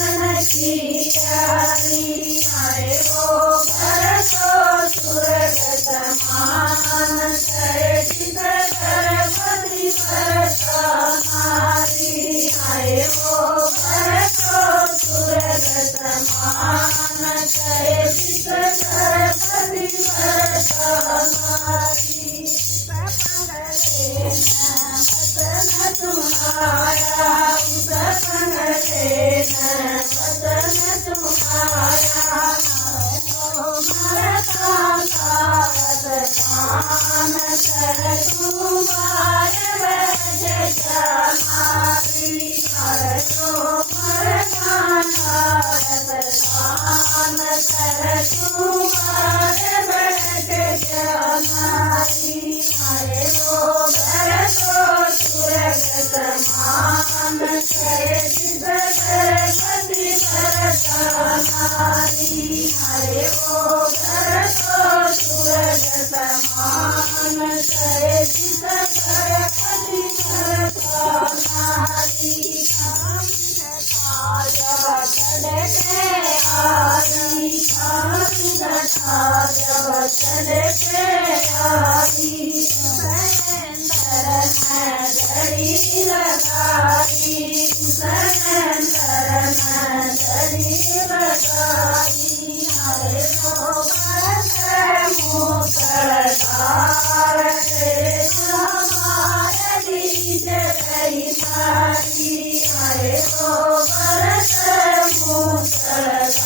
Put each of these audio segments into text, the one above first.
मन की प्यारी। अरे वो घर तो स्वर्ग समान, करे चित्र गणपति भरता नारी। अरे वो घर तो स्वर्ग समान, करे चित्र गणपति भरता नारी। वतन तुम्हारा, सपन लेना वतन तुम्हारा। मरता सावधान, कर तुम्हारे बैठ जानारी। मरता सावधान, कर तुम्हारे बैठ जानारी। अरे वो घर तो स्वर्ग समान, करे चित्र गणपति भरता नारी। अरे वो घर तो स्वर्ग समान, करे चित्र गणपति भरता नारी। जब चढ़ते आई, जब चढ़ते आई, जड़ी लगाई, सरेंदर में जड़ी लगाई। अरे वो बरस मूसलाधार, तेरे हमारे बीच रही सारी। अरे वो बरस मूसलाधार,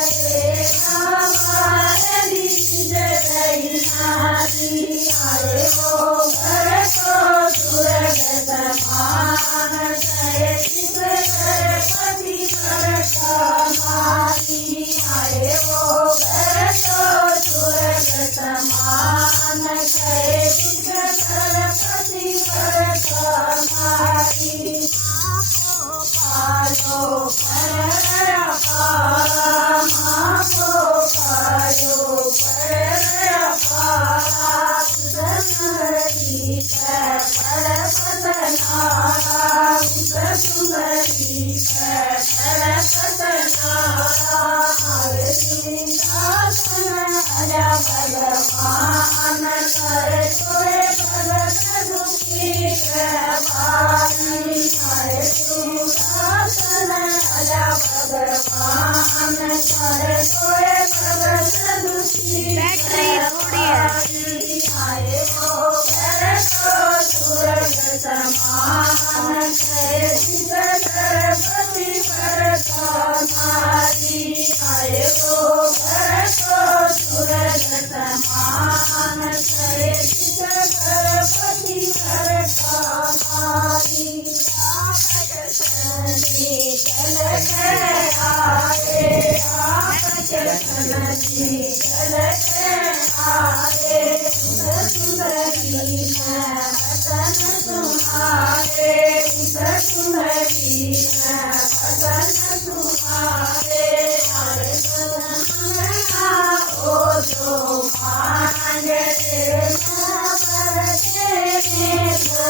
तेरे हमारे बीच रही सारी। अरे वो घर तो स्वर्ग समान, करे चित्र गणपति भरता नारी। अरे वो घर तो स्वर्ग समान, करे चित्र गणपति भरता नारी। पालो पर पारा, माँ को पालो पर पारा। सुंदरी पर पतनारा, सुंदरी पर पतनारा। हरे सिंहासन आजा भगवान, करे तोरे भगत दुखी कृपानी। हरे सिंहासन आजा भगवान, करे तोरे भगत दुखी कृपानी। आए वो घर तो स्वर्ग समान, करे चित्र गणपति भरता नारी। आए वो घर तो स्वर्ग समान, करे चित्र गणपति भरता नारी। चल के आए, चल के आए, सुंदरी में वतन तुम्हारे, सुंदरी में वतन तुम्हारे। अरे ओ जो मांगे पर देने को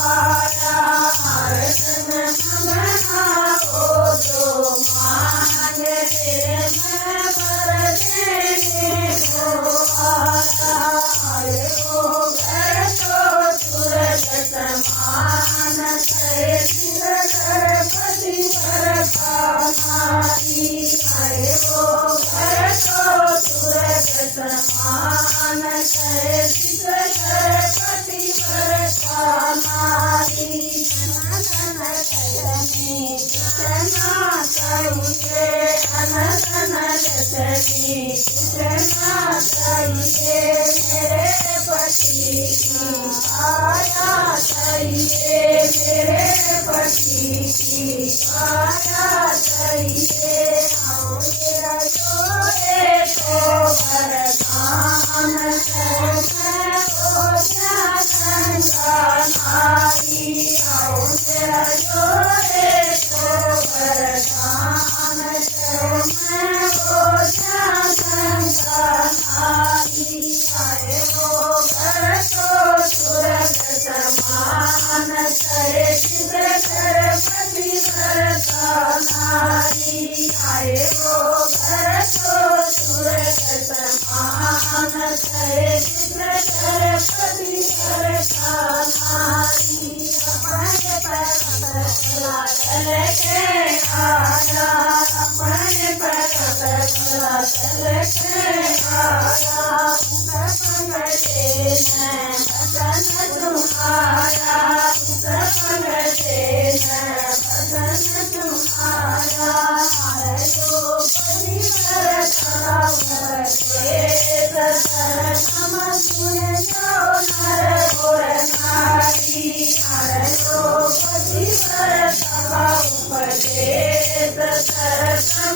आया। अरे ओ जो मांगे पर देने को आया। अरे वो घर तो स्वर्ग समान, करे चित्र गणपति भरता नारी। अरे वो घर तो स्वर्ग समान, करे चित्र गणपति भरता नारी। कितना चाहिए अनंत लक्ष्मी, कितना चाहिए मेरे पति की आया चाहिए, मेरे पति की आया चाहिए। आओ मेरा जोड़े को वरदान, मैं हो जा नारी। आओ मेरा जोड़े को वरदान, मैं हो जा नारी। आए वो घर तो स्वर्ग समान, करे चित्र गणपति भरता आयो घर को स्वर्ग समान करे चित्र कर पति कर नारी अपने पर कला चल के आया अपने पर कला चल के आया सपंगते न भजन तुम्हारा सपंगते न भजन तुम्हारा आयो परिवर करावते सतर सम सुन जो नर और नारी आयो परिवर करावते सतर